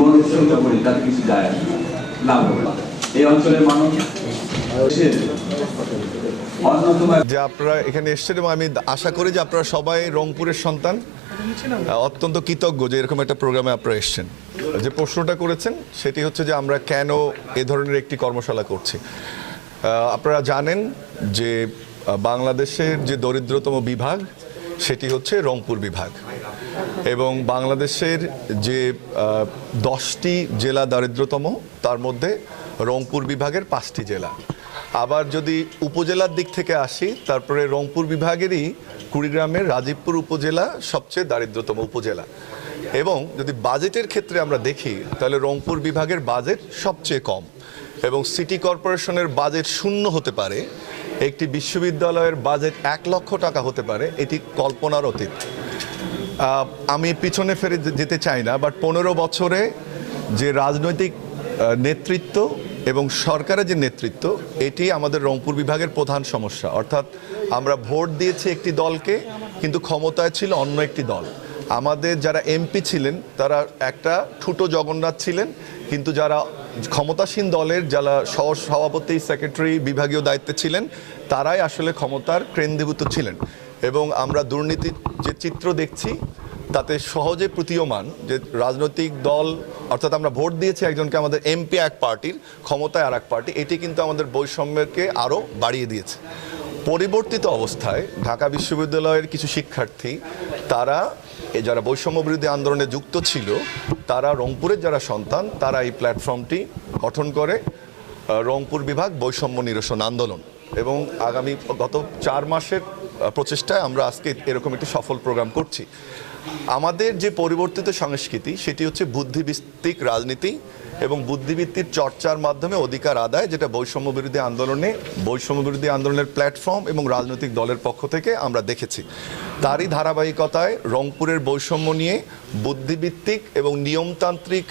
জীবন উৎসর্গ করি কিছু যায় আসে লাভ এই অঞ্চলের মানুষ যে আপনারা এখানে এসেছেন এবং আমি আশা করি যে আপনারা সবাই রংপুরের সন্তান। অত্যন্ত কৃতজ্ঞ যে এরকম একটা প্রোগ্রামে আপনারা এসেছেন। যে প্রশ্নটা করেছেন, সেটি হচ্ছে যে আমরা কেন এ ধরনের একটি কর্মশালা করছি। আপনারা জানেন যে বাংলাদেশের যে দরিদ্রতম বিভাগ সেটি হচ্ছে রংপুর বিভাগ। এবং বাংলাদেশের যে দশটি জেলা দারিদ্রতম, তার মধ্যে রংপুর বিভাগের পাঁচটি জেলা। আবার যদি উপজেলার দিক থেকে আসি, তারপরে রংপুর বিভাগেরই কুড়িগ্রামের রাজীবপুর উপজেলা সবচেয়ে দারিদ্রতম উপজেলা। এবং যদি বাজেটের ক্ষেত্রে আমরা দেখি, তাহলে রংপুর বিভাগের বাজেট সবচেয়ে কম। এবং সিটি কর্পোরেশনের বাজেট শূন্য হতে পারে একটি বিশ্ববিদ্যালয়ের বাজেট এক লক্ষ টাকা হতে পারে, এটি কল্পনার অতীত। আমি পিছনে ফেরে যেতে চাই না বাট পনেরো বছরে যে রাজনৈতিক নেতৃত্ব এবং সরকারের যে নেতৃত্ব, এটি আমাদের রংপুর বিভাগের প্রধান সমস্যা। অর্থাৎ আমরা ভোট দিয়েছি একটি দলকে, কিন্তু ক্ষমতায় ছিল অন্য একটি দল। আমাদের যারা এমপি ছিলেন, তারা একটা ঠুটো জগন্নাথ ছিলেন, কিন্তু যারা ক্ষমতাসীন দলের যারা সহ সভাপতি সেক্রেটারি বিভাগীয় দায়িত্বে ছিলেন, তারাই আসলে ক্ষমতার কেন্দ্রীভূত ছিলেন। এবং আমরা দুর্নীতির যে চিত্র দেখছি, তাতে সহজে প্রতীয়মান যে রাজনৈতিক দল, অর্থাৎ আমরা ভোট দিয়েছি একজনকে আমাদের এমপি এক পার্টির, ক্ষমতায় আর এক পার্টি, এটি কিন্তু আমাদের বৈষম্যকে আরও বাড়িয়ে দিয়েছে। পরিবর্তিত অবস্থায় ঢাকা বিশ্ববিদ্যালয়ের কিছু শিক্ষার্থী, তারা যারা বৈষম্য বিরোধী আন্দোলনে যুক্ত ছিল, তারা রংপুরের যারা সন্তান, তারা এই প্ল্যাটফর্মটি গঠন করে রংপুর বিভাগ বৈষম্য নিরসন আন্দোলন। এবং আগামী গত চার মাসের প্রচেষ্টায় আমরা আজকে এরকম একটি সফল প্রোগ্রাম করছি। আমাদের যে পরিবর্তিত সংস্কৃতি, সেটি হচ্ছে বুদ্ধিভিত্তিক রাজনীতি এবং বুদ্ধিভিত্তির চর্চার মাধ্যমে অধিকার আদায়, যেটা বৈষম্য বিরোধী আন্দোলনে, বৈষম্য বিরোধী আন্দোলনের প্ল্যাটফর্ম এবং রাজনৈতিক দলের পক্ষ থেকে আমরা দেখেছি। তারই ধারাবাহিকতায় রংপুরের বৈষম্য নিয়ে বুদ্ধিভিত্তিক এবং নিয়মতান্ত্রিক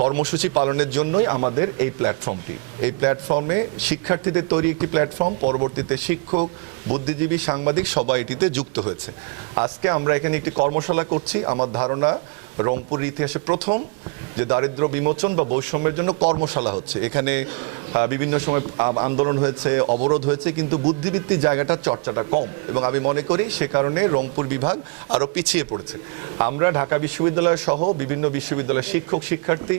কর্মসূচি পালনের জন্যই আমাদের এই প্ল্যাটফর্মটি। এই প্ল্যাটফর্মে শিক্ষার্থীদের তৈরি একটি প্ল্যাটফর্ম, পরবর্তীতে শিক্ষক, বুদ্ধিজীবী, সাংবাদিক সবাই এটিতে যুক্ত হয়েছে। আজকে আমরা এখানে একটি কর্মশালা করছি। আমার ধারণা রংপুরের ইতিহাসে প্রথম যে দারিদ্র বিমোচন বা বৈষম্যের জন্য কর্মশালা হচ্ছে। এখানে বিভিন্ন সময় আন্দোলন হয়েছে, অবরোধ হয়েছে, কিন্তু বুদ্ধিবৃত্তির জায়গাটা, চর্চাটা কম এবং আমি মনে করি সে কারণে রংপুর বিভাগ আরও পিছিয়ে পড়েছে। আমরা ঢাকা বিশ্ববিদ্যালয় সহ বিভিন্ন বিশ্ববিদ্যালয়ের শিক্ষক, শিক্ষার্থী,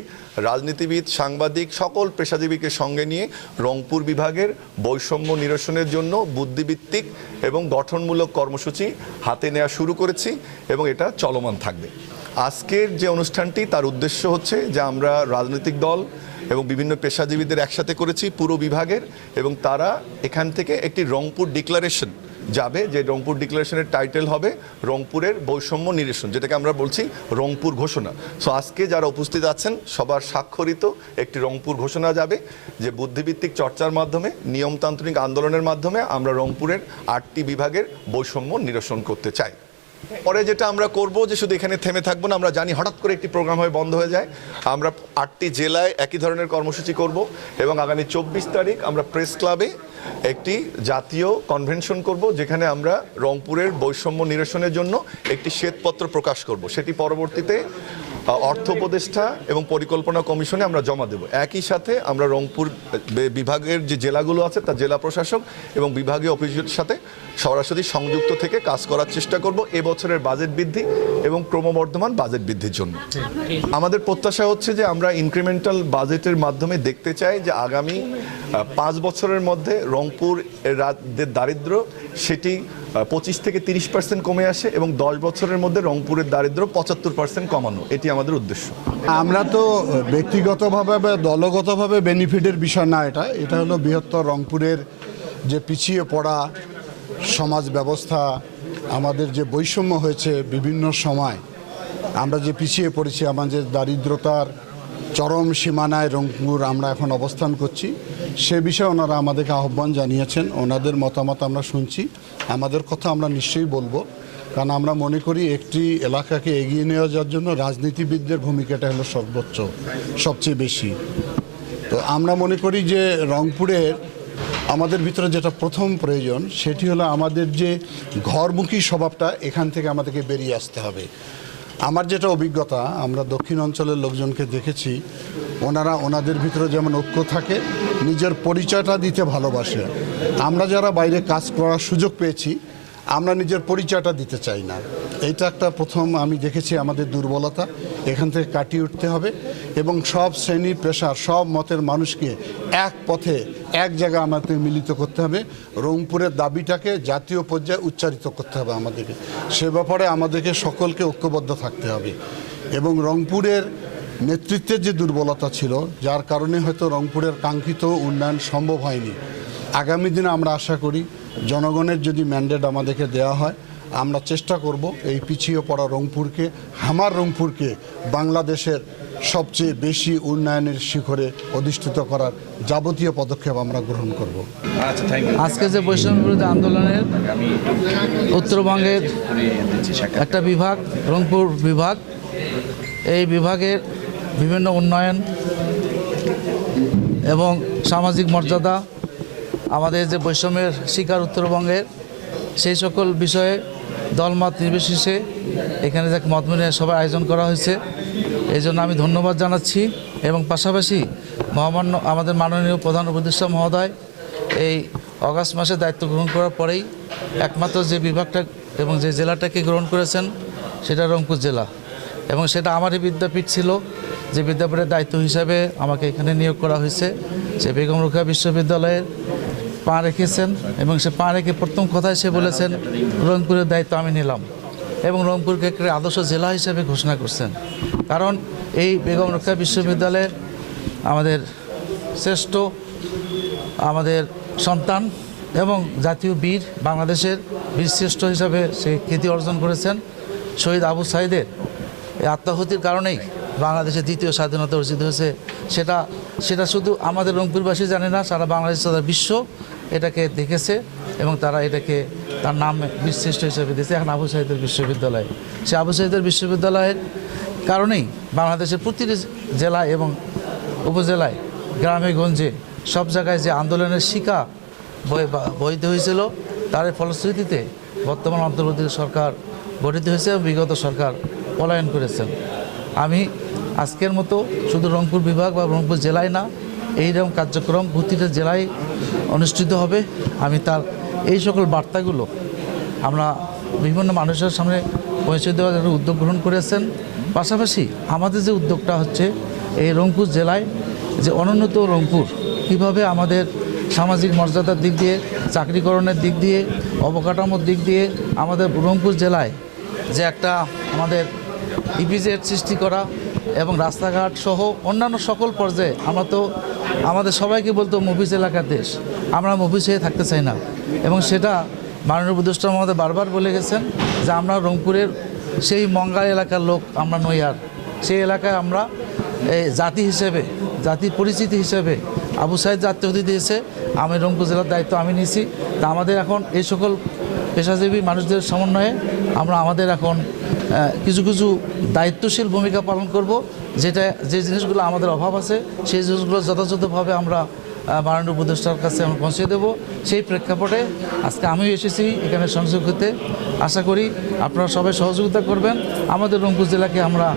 রাজনীতিবিদ, সাংবাদিক সকল পেশাজীবীকে সঙ্গে নিয়ে রংপুর বিভাগের বৈষম্য নিরসনের জন্য বুদ্ধিভিত্তিক এবং গঠনমূলক কর্মসূচি হাতে নেওয়া শুরু করেছি এবং এটা চলমান থাকবে। আজকের যে অনুষ্ঠানটি, তার উদ্দেশ্য হচ্ছে যে আমরা রাজনৈতিক দল এবং বিভিন্ন পেশাজীবীদের একসাথে করেছি পুরো বিভাগের এবং তারা এখান থেকে একটি রংপুর ডিক্লারেশন যাবে, যে রংপুর ডিক্লারেশনের টাইটেল হবে রংপুরের বৈষম্য নিরসন, যেটাকে আমরা বলছি রংপুর ঘোষণা। সো আজকে যারা উপস্থিত আছেন, সবার স্বাক্ষরিত একটি রংপুর ঘোষণা যাবে, যে বুদ্ধিভিত্তিক চর্চার মাধ্যমে, নিয়মতান্ত্রিক আন্দোলনের মাধ্যমে আমরা রংপুরের আটটি বিভাগের বৈষম্য নিরসন করতে চাই। পরে যেটা আমরা করব যে শুধু এখানে থেমে থাকব না, আমরা জানি হঠাৎ করে একটি প্রোগ্রাম হয়ে বন্ধ হয়ে যায়। আমরা আটটি জেলায় একই ধরনের কর্মসূচি করব এবং আগামী চব্বিশ তারিখ আমরা প্রেস ক্লাবে একটি জাতীয় কনভেনশন করব, যেখানে আমরা রংপুরের বৈষম্য নিরসনের জন্য একটি শ্বেতপত্র প্রকাশ করব। সেটি পরবর্তীতে অর্থ উপদেষ্টা এবং পরিকল্পনা কমিশনে আমরা জমা দেব। একই সাথে আমরা রংপুর বিভাগের যে জেলাগুলো আছে, তার জেলা প্রশাসক এবং বিভাগীয় অফিসের সাথে সরাসরি সংযুক্ত থেকে কাজ করার চেষ্টা করব এবছরের বাজেট বৃদ্ধি এবং ক্রমবর্ধমান বাজেট বৃদ্ধির জন্য। আমাদের প্রত্যাশা হচ্ছে যে আমরা ইনক্রিমেন্টাল বাজেটের মাধ্যমে দেখতে চাই যে আগামী পাঁচ বছরের মধ্যে রংপুর রাজ্যের দারিদ্র, সেটি পঁচিশ থেকে তিরিশ পার্সেন্ট কমে আসে এবং দশ বছরের মধ্যে রংপুরের দারিদ্র পঁচাত্তর পার্সেন্ট কমানো। এটি আমাদের উদ্দেশ্য। আমরা তো ব্যক্তিগতভাবে বা দলগতভাবে বেনিফিটের বিষয় না এটা। এটা হলো বৃহত্তর রংপুরের যে পিছিয়ে পড়া সমাজ ব্যবস্থা, আমাদের যে বৈষম্য হয়েছে বিভিন্ন সময়। আমরা যে পিছিয়ে পড়েছি আমাদের দারিদ্রতার চরম সীমানায় রংপুর আমরা এখন অবস্থান করছি। সে বিষয়ে ওনারা আমাদেরকে আহ্বান জানিয়েছেন। ওনাদের মতামত আমরা শুনছি। আমাদের কথা আমরা নিশ্চয়ই বলব। কারণ আমরা মনে করি একটি এলাকাকে এগিয়ে নিয়ে যাওয়ার জন্য রাজনীতিবিদদের ভূমিকাটা হলো সর্বোচ্চ, সবচেয়ে বেশি। তো আমরা মনে করি যে রংপুরের আমাদের ভিতরে যেটা প্রথম প্রয়োজন, সেটি হলো আমাদের যে ঘরমুখী স্বভাবটা, এখান থেকে আমাদেরকে বেরিয়ে আসতে হবে। আমার যেটা অভিজ্ঞতা, আমরা দক্ষিণ অঞ্চলের লোকজনকে দেখেছি, ওনারা ওনাদের ভিতরে যেমন ঐক্য থাকে, নিজের পরিচয়টা দিতে ভালোবাসে। আমরা যারা বাইরে কাজ করার সুযোগ পেয়েছি আমরা নিজের পরিচয়টা দিতে চাই না। এইটা একটা প্রথম আমি দেখেছি আমাদের দুর্বলতা, এখান থেকে কাটিয়ে উঠতে হবে এবং সব শ্রেণি পেশার, সব মতের মানুষকে এক পথে, এক জায়গায় আমাদের মিলিত করতে হবে। রংপুরের দাবিটাকে জাতীয় পর্যায়ে উচ্চারিত করতে হবে আমাদেরকে। সে ব্যাপারে আমাদেরকে সকলকে ঐক্যবদ্ধ থাকতে হবে এবং রংপুরের নেতৃত্বের যে দুর্বলতা ছিল, যার কারণে হয়তো রংপুরের কাঙ্ক্ষিত উন্নয়ন সম্ভব হয়নি। আগামী দিনে আমরা আশা করি জনগণের যদি ম্যান্ডেট আমাদেরকে দেওয়া হয় আমরা চেষ্টা করব এই পিছিয়ে পড়া রংপুরকে হামার রংপুরকে বাংলাদেশের সবচেয়ে বেশি উন্নয়নের শিখরে অধিষ্ঠিত করার যাবতীয় পদক্ষেপ আমরা গ্রহণ করব। আচ্ছা আজকে যে বৈষম্য বিরোধী আন্দোলনের উত্তরবঙ্গের একটা বিভাগ রংপুর বিভাগ এই বিভাগের বিভিন্ন উন্নয়ন এবং সামাজিক মর্যাদা আমাদের যে বৈষম্যের শিকার উত্তরবঙ্গের, সেই সকল বিষয়ে দলমত নির্বিশেষে এখানে যে মত মিলিয়ে সবার আয়োজন করা হয়েছে। এই জন্য আমি ধন্যবাদ জানাচ্ছি এবং পাশাপাশি মহামান্য আমাদের মাননীয় প্রধান উপদেষ্টা মহোদয় এই অগাস্ট মাসে দায়িত্ব গ্রহণ করার পরেই একমাত্র যে বিভাগটা এবং যে জেলাটাকে গ্রহণ করেছেন সেটা রংপুর জেলা। এবং সেটা আমারই বিদ্যাপীঠ ছিল, যে বিদ্যাপীঠের দায়িত্ব হিসাবে আমাকে এখানে নিয়োগ করা হয়েছে। সে বেগম রোকেয়া বিশ্ববিদ্যালয়ের পা রেখেছেন এবং সে পা রেখে প্রথম কথায় সে বলেছেন, রংপুরের দায়িত্ব আমি নিলাম। এবং রংপুরকে একটা আদর্শ জেলা হিসেবে ঘোষণা করছেন। কারণ এই বেগম রক্ষা বিশ্ববিদ্যালয়ের আমাদের শ্রেষ্ঠ, আমাদের সন্তান এবং জাতীয় বীর বাংলাদেশের বীরশ্রেষ্ঠ হিসাবে সে খ্যাতি অর্জন করেছেন। শহীদ আবু সাইদের এই আত্মাহুতির কারণেই বাংলাদেশের দ্বিতীয় স্বাধীনতা অর্জিত হয়েছে। সেটা সেটা শুধু আমাদের রংপুরবাসী জানে না, সারা বাংলাদেশ, সারা বিশ্ব এটাকে দেখেছে এবং তারা এটাকে তার নাম বীরশ্রেষ্ঠ হিসেবে দিয়েছে এখন আবু সাইদের বিশ্ববিদ্যালয়। সে আবু সাইদের বিশ্ববিদ্যালয়ের কারণেই বাংলাদেশের প্রতিটি জেলায় এবং উপজেলায়, গ্রামে, গঞ্জে সব জায়গায় যে আন্দোলনের শিকা বই- বা- বইতে হয়েছিল তার ফলশ্রুতিতে বর্তমান অন্তর্বর্তী সরকার গঠিত হয়েছে এবং বিগত সরকার পলায়ন করেছেন আমি আজকের মতো শুধু রংপুর বিভাগ বা রংপুর জেলায় না, এইরকম কার্যক্রম প্রতিটা জেলায় অনুষ্ঠিত হবে। আমি তার এই সকল বার্তাগুলো আমরা বিভিন্ন মানুষের সামনে পৌঁছে দেওয়ার একটা উদ্যোগ গ্রহণ করেছেন। পাশাপাশি আমাদের যে উদ্যোগটা হচ্ছে এই রংপুর জেলায় যে অনুন্নত রংপুর, কীভাবে আমাদের সামাজিক মর্যাদার দিক দিয়ে, চাকরিকরণের দিক দিয়ে, অবকাঠামোর দিক দিয়ে আমাদের রংপুর জেলায় যে একটা আমাদের ইপিজেড সৃষ্টি করা এবং রাস্তাঘাট সহ অন্যান্য সকল পর্যায়ে আমরা তো আমাদের সবাইকে বলতো মফিস এলাকার দেশ। আমরা মফিস হয়ে থাকতে চাই না। এবং সেটা মাননীয় উপদেষ্টা মহোদয় বারবার বলে গেছেন যে আমরা রংপুরের সেই মঙ্গা এলাকার লোক, আমরা নই আর। সেই এলাকায় আমরা এই জাতি হিসেবে জাতির পরিচিতি হিসেবে আবু সাহেব জাতীয় এসে আমি রংপুর জেলার দায়িত্ব আমি নিয়েছি। তা আমাদের এখন এই সকল পেশাজীবী মানুষদের সমন্বয়ে আমরা আমাদের এখন কিছু কিছু দায়িত্বশীল ভূমিকা পালন করব, যেটা যে জিনিসগুলো আমাদের অভাব আছে, সেই জিনিসগুলো যথাযথভাবে আমরা মাননীয় উপদেষ্টার কাছে আমরা পৌঁছে দেব। সেই প্রেক্ষাপটে আজকে আমিও এসেছি এখানে সংযোগ হতে। আশা করি আপনারা সবাই সহযোগিতা করবেন। আমাদের রংপুর জেলাকে আমরা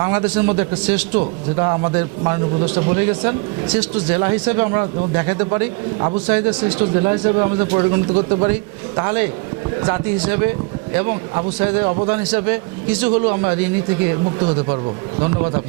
বাংলাদেশের মধ্যে একটা শ্রেষ্ঠ, যেটা আমাদের মাননীয় উপদেষ্টা বলে গেছেন, শ্রেষ্ঠ জেলা হিসেবে আমরা দেখাতে পারি। আবু সাহিদের শ্রেষ্ঠ জেলা হিসেবে যদি পরিগণিত করতে পারি। তাহলে জাতি হিসেবে এবং আবু সাহেদের অবদান হিসাবে কিছু হলেও আমরা ঋণী থেকে মুক্ত হতে পারব। ধন্যবাদ আপনার